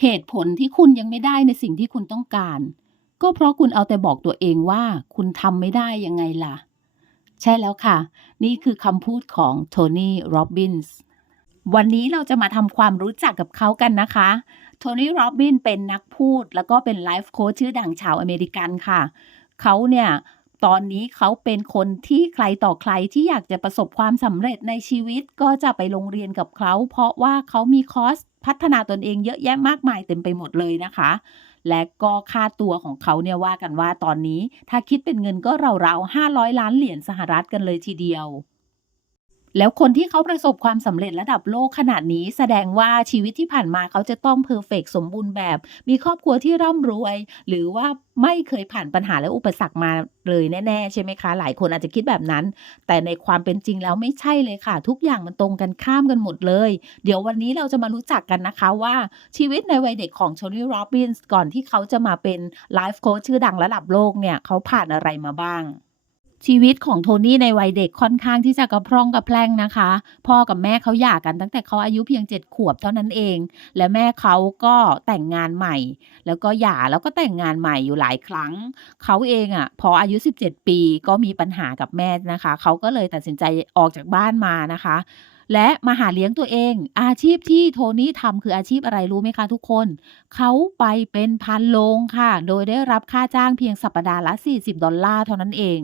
เหตุผลที่คุณยังไม่ได้ในสิ่งที่คุณต้องการ ก็เพราะคุณเอาแต่บอกตัวเองว่าคุณทำไม่ได้ยังไงล่ะ ใช่แล้วค่ะ นี่คือคำพูดของโทนี่ โรบินส์ วันนี้เราจะมาทำความรู้จักกับเขากันนะคะ โทนี่ โรบบินเป็นนักพูด แล้วก็เป็นไลฟ์โค้ชชื่อดังชาวอเมริกันค่ะ เขาเนี่ย ตอนนี้เขาเป็นคนที่ใครต่อใครที่อยากจะประสบความสำเร็จในชีวิตก็จะไปโรงเรียนกับเขา เพราะว่าเขามีคอร์สพัฒนาตนเองเยอะแยะมากมายเต็มไปหมดเลยนะคะ และก็ค่าตัวของเขาเนี่ยว่ากันว่าตอนนี้ถ้าคิดเป็นเงินก็ราวๆ500 ล้านเหรียญสหรัฐกันเลยทีเดียว แล้วคนที่เขาประสบความสำเร็จระดับโลกขนาดนี้ แสดงว่าชีวิตที่ผ่านมาเขาจะต้องเพอร์เฟกสมบูรณ์แบบ มีครอบครัวที่ร่ำรวย หรือว่าไม่เคยผ่านปัญหาและอุปสรรคมาเลยแน่ๆ ใช่ไหมคะ หลายคนอาจจะคิดแบบนั้น แต่ในความเป็นจริงแล้วไม่ใช่เลยค่ะ ทุกอย่างมันตรงกันข้ามกันหมดเลย เดี๋ยววันนี้เราจะมารู้จักกันนะคะว่าชีวิตในวัยเด็กของโทนี่โรบินส์ก่อนที่เขาจะมาเป็นไลฟ์โค้ชชื่อดังระดับโลกเนี่ยเขาผ่านอะไรมาบ้าง ชีวิตของโทนี่ในวัยเด็กค่อนข้างที่จะกระพร่องกระแพร่งนะคะ พ่อกับแม่เขาหย่ากันตั้งแต่เขาอายุเพียง 7 ขวบเท่านั้นเอง และแม่เขาก็แต่งงานใหม่ แล้วก็หย่าแล้วก็แต่งงานใหม่อยู่หลายครั้ง เขาเองอะ่ะพออายุ 17 ปีก็มีปัญหากับแม่นะคะ เขาก็เลยตัดสินใจออกจากบ้านมานะคะ และมาหาเลี้ยงตัวเอง อาชีพที่โทนี่ทำคืออาชีพอะไรรู้ไหมคะทุกคน เขาไปเป็นพันโรงค่ะ โดยได้รับค่าจ้างเพียงสัปดาห์ละ 40 ดอลลาร์เท่านั้นเอง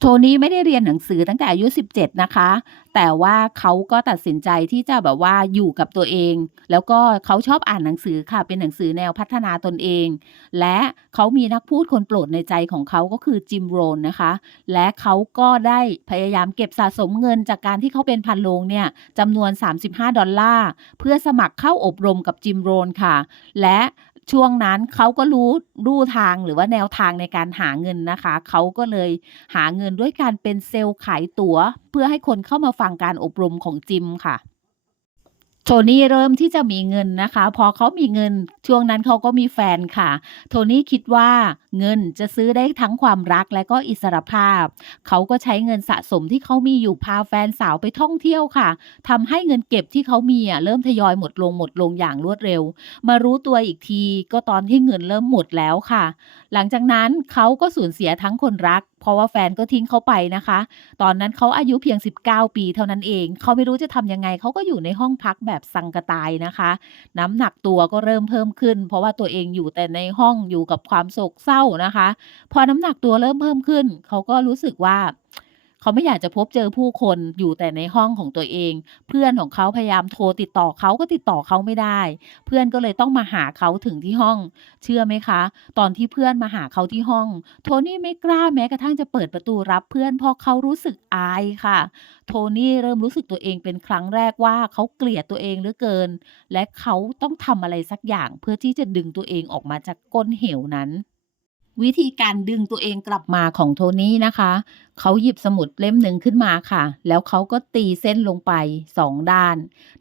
โทนี่ไม่ได้เรียนหนังสือตั้งแต่อายุ 17 นะคะ แต่ว่าเขาก็ตัดสินใจที่จะแบบว่าอยู่กับตัวเอง แล้วก็เขาชอบอ่านหนังสือค่ะ เป็นหนังสือแนวพัฒนาตนเอง และเขามีนักพูดคนโปรดในใจของเขาก็คือจิมโรนนะคะ และเขาก็ได้พยายามเก็บสะสมเงินจากการที่เขาเป็นพันโรงเนี่ยจำนวน 35 ดอลลาร์ เพื่อสมัครเข้าอบรมกับจิมโรนค่ะ และ ช่วงนั้นเขาก็รู้รู้ทางหรือว่าแนวทางในการหาเงินนะคะ เขาก็เลยหาเงินด้วยการเป็นเซลล์ขายตั๋ว เพื่อให้คนเข้ามาฟังการอบรมของจิมค่ะโทนี่เริ่มที่จะมีเงินนะคะ พอเขามีเงินช่วงนั้นเขาก็มีแฟนค่ะ โทนี่คิดว่าเงินจะซื้อได้ทั้งความรักและก็อิสรภาพ เขาก็ใช้เงินสะสมที่เขามีอยู่พาแฟนสาวไปท่องเที่ยวค่ะทำให้เงินเก็บที่เขามีอะเริ่มทยอยหมดลงหมดลงอย่างรวดเร็ว มารู้ตัวอีกทีก็ตอนที่เงินเริ่มหมดแล้วค่ะ หลังจากนั้นเขาก็สูญเสียทั้งคนรักเพราะว่าแฟนก็ทิ้งเขาไปนะคะ ตอนนั้นเขาอายุเพียง 19 ปีเท่านั้นเอง เขาไม่รู้จะทำยังไง เขาก็อยู่ในห้องพักแบบสังกตายนะคะ น้ำหนักตัวก็เริ่มเพิ่มขึ้น เพราะว่าตัวเองอยู่แต่ในห้องอยู่กับความโศกเศร้านะคะ พอน้ำหนักตัวเริ่มเพิ่มขึ้น เขาก็รู้สึกว่า เขาไม่อยากจะพบเจอผู้คนอยู่แต่ในห้องของตัวเอง เพื่อนของเขาพยายามโทรติดต่อเขาก็ติดต่อเขาไม่ได้ เพื่อนก็เลยต้องมาหาเขาถึงที่ห้อง เชื่อไหมคะ ตอนที่เพื่อนมาหาเขาที่ห้อง โทนี่ไม่กล้าแม้กระทั่งจะเปิดประตูรับเพื่อนเพราะเขารู้สึกอายค่ะ โทนี่เริ่มรู้สึกตัวเองเป็นครั้งแรกว่าเขาเกลียดตัวเองเหลือเกิน และเขาต้องทำอะไรสักอย่างเพื่อที่จะดึงตัวเองออกมาจากก้นเหวนั้น วิธีการดึงตัวเองกลับมาของโทนี่นะคะ เขาหยิบสมุดเล่มหนึ่งขึ้นมาค่ะ แล้วเขาก็ตีเส้นลงไปสองด้าน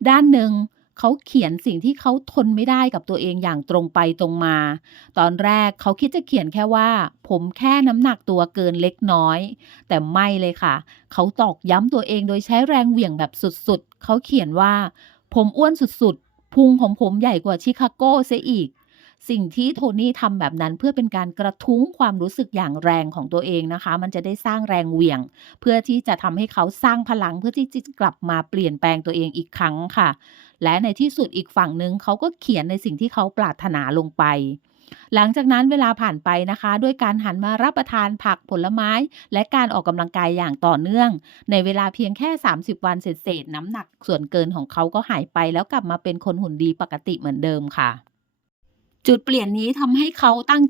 ด้านหนึ่งเขาเขียนสิ่งที่เขาทนไม่ได้กับตัวเองอย่างตรงไปตรงมา ตอนแรกเขาคิดจะเขียนแค่ว่า ผมแค่น้ำหนักตัวเกินเล็กน้อย แต่ไม่เลยค่ะ เขาตอกย้ำตัวเองโดยใช้แรงเหวี่ยงแบบสุดๆ เขาเขียนว่า ผมอ้วนสุดๆ พุงของผมใหญ่กว่าชิคาโก้เสียอีก สิ่งที่โทนี่ทำแบบนั้นเพื่อเป็นการกระทุ้งความรู้สึกอย่างแรงของตัวเองนะคะ มันจะได้สร้างแรงเหวี่ยง เพื่อที่จะทำให้เขาสร้างพลังเพื่อที่จะกลับมาเปลี่ยนแปลงตัวเองอีกครั้งค่ะ และในที่สุดอีกฝั่งหนึ่งเขาก็เขียนในสิ่งที่เขาปรารถนาลงไปหลังจากนั้นเวลาผ่านไปนะคะ ด้วยการหันมารับประทานผักผลไม้ และการออกกำลังกายอย่างต่อเนื่อง ในเวลาเพียงแค่ 30 วันเศษๆน้ำหนักส่วนเกินของเขาก็หายไปแล้วกลับมาเป็นคนหุ่นดีปกติเหมือนเดิมค่ะ จุดเปลี่ยนนี้ทำให้เขาตั้ง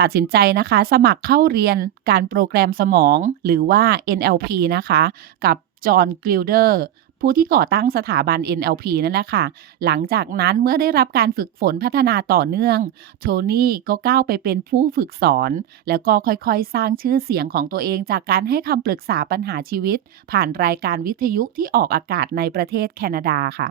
ตัดสินใจนะคะ สมัครเข้าเรียนการโปรแกรมสมองหรือว่า NLP นะคะ กับจอห์นกลิลเดอร์ผู้ที่ก่อตั้งสถาบัน NLP นั่นแหละค่ะ หลังจากนั้นเมื่อได้รับการฝึกฝนพัฒนาต่อเนื่อง โทนี่ก็ก้าวไปเป็นผู้ฝึกสอน แล้วก็ค่อยๆ สร้างชื่อเสียงของตัวเองจากการให้คำปรึกษาปัญหาชีวิต ผ่านรายการวิทยุที่ออกอากาศในประเทศแคนาดาค่ะ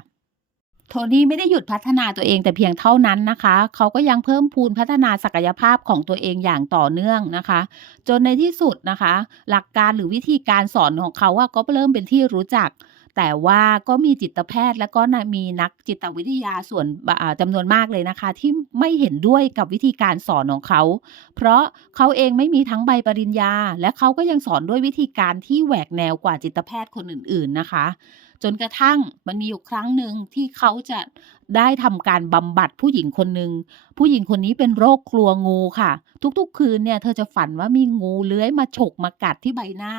โทนี่ไม่ได้หยุดพัฒนาตัวเองแต่เพียงเท่านั้นนะคะ เขาก็ยังเพิ่มพูนพัฒนาศักยภาพของตัวเองอย่างต่อเนื่องนะคะ จนในที่สุดนะคะ หลักการหรือวิธีการสอนของเขาว่าก็เริ่มเป็นที่รู้จัก แต่ว่าก็มีจิตแพทย์แล้วก็มีนักจิตวิทยาส่วนบะอ่าจำนวนมากเลยนะคะ ที่ไม่เห็นด้วยกับวิธีการสอนของเขา เพราะเขาเองไม่มีทั้งใบปริญญา และเขาก็ยังสอนด้วยวิธีการที่แหวกแนวกว่าจิตแพทย์คนอื่น ๆนะคะ จนกระทั่งมันมีอยู่ครั้งหนึ่งที่เขาจะได้ทำการบำบัดผู้หญิงคนหนึ่งผู้หญิงคนนี้เป็นโรคกลัวงูค่ะ ทุกๆ คืนเนี่ยเธอจะฝันว่ามีงูเลื้อยมาฉกมากัดที่ใบหน้า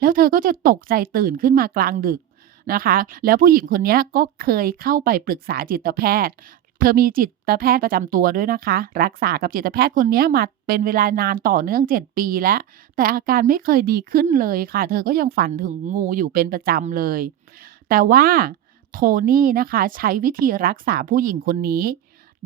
แล้วเธอก็จะตกใจตื่นขึ้นมากลางดึกนะคะ แล้วผู้หญิงคนนี้ก็เคยเข้าไปปรึกษาจิตแพทย์เธอมีจิตแพทย์ประจำตัวด้วยนะคะ รักษากับจิตแพทย์คนนี้มาเป็นเวลานานต่อเนื่อง 7 ปีแล้ว แต่อาการไม่เคยดีขึ้นเลยค่ะ เธอก็ยังฝันถึงงูอยู่เป็นประจำเลย แต่ว่าโทนี่นะคะใช้วิธีรักษาผู้หญิงคนนี้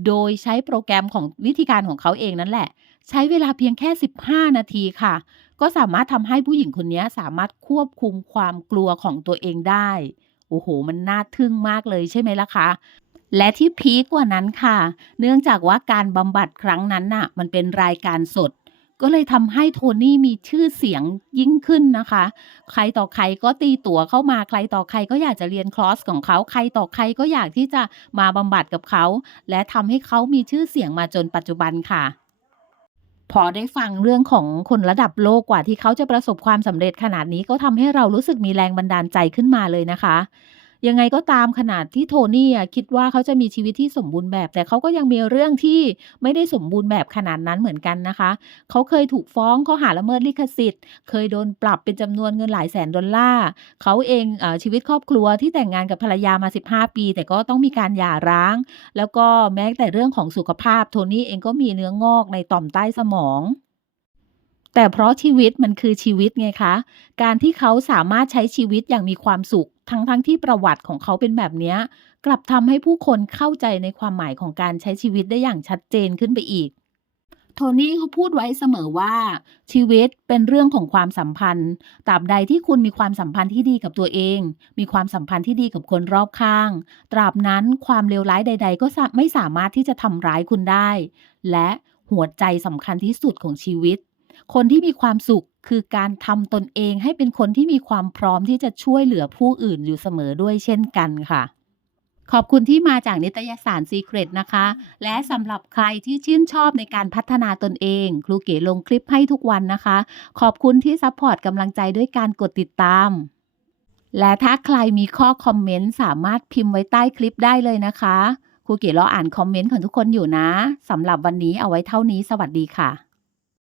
โดยใช้โปรแกรมของวิธีการของเขาเองนั่นแหละ ใช้เวลาเพียงแค่ 15 นาทีค่ะ ก็สามารถทำให้ผู้หญิงคนนี้สามารถควบคุมความกลัวของตัวเองได้ โอ้โฮมันน่าทึ่งมากเลยใช่ไหมล่ะคะและที่พีกกว่านั้นค่ะ เนื่องจากว่าการบำบัดครั้งนั้นน่ะ มันเป็นรายการสด ก็เลยทำให้โทนี่มีชื่อเสียงยิ่งขึ้นนะคะ ใครต่อใครก็ตีตั๋วเข้ามาใครต่อใครก็อยากจะเรียนคอสของเขา ใครต่อใครก็อยากที่จะมาบำบัดกับเขา และทำให้เขามีชื่อเสียงมาจนปัจจุบันค่ะพอได้ฟังเรื่องของคนระดับโลกกว่าที่เขาจะประสบความสำเร็จขนาดนี้ก็ทำให้เรารู้สึกมีแรงบันดาลใจขึ้นมาเลยนะคะ ยังไงก็ตามขนาดที่โทนี่คิดว่าเขาจะมีชีวิตที่สมบูรณ์แบบ แต่เขาก็ยังมีเรื่องที่ไม่ได้สมบูรณ์แบบขนาดนั้นเหมือนกันนะคะ เขาเคยถูกฟ้องข้อหาละเมิดลิขสิทธิ์ เคยโดนปรับเป็นจำนวนเงินหลายแสนดอลลาร์เขาเองอชีวิตครอบครัวที่แต่งงานกับภรรยามา 15 ปี แต่ก็ต้องมีการหย่าร้าง แล้วก็แม้แต่เรื่องของสุขภาพ โทนี่เองก็มีเนื้องอกในต่อมใต้สมองแต่เพราะชีวิตมันคือชีวิตไงคะ การที่เขาสามารถใช้ชีวิตอย่างมีความสุข ทั้งๆที่ประวัติของเขาเป็นแบบเนี้ยกลับทำให้ผู้คนเข้าใจในความหมายของการใช้ชีวิตได้อย่างชัดเจนขึ้นไปอีก โทนี่เขาพูดไว้เสมอว่า ชีวิตเป็นเรื่องของความสัมพันธ์ตราบใดที่คุณมีความสัมพันธ์ที่ดีกับตัวเอง มีความสัมพันธ์ที่ดีกับคนรอบข้าง ตราบนั้นความเลวร้ายใด ๆ ก็ไม่สามารถที่จะทำร้ายคุณได้ และหัวใจสำคัญที่สุดของชีวิต คนที่มีความสุข คือการทำตนเองให้เป็นคนที่มีความพร้อมที่จะช่วยเหลือผู้อื่นอยู่เสมอด้วยเช่นกันค่ะ ขอบคุณที่มาจากนิตยสาร Secret นะคะ และสำหรับใครที่ชื่นชอบในการพัฒนาตนเอง ครูเก๋ลงคลิปให้ทุกวันนะคะ ขอบคุณที่ซัปพอร์ตกำลังใจด้วยการกดติดตามและถ้าใครมีข้อคอมเมนต์สามารถพิมพ์ไว้ใต้คลิปได้เลยนะคะ ครูเก๋รออ่านคอมเมนต์ของทุกคนอยู่นะสำหรับวันนี้เอาไว้เท่านี้สวัสดีค่ะ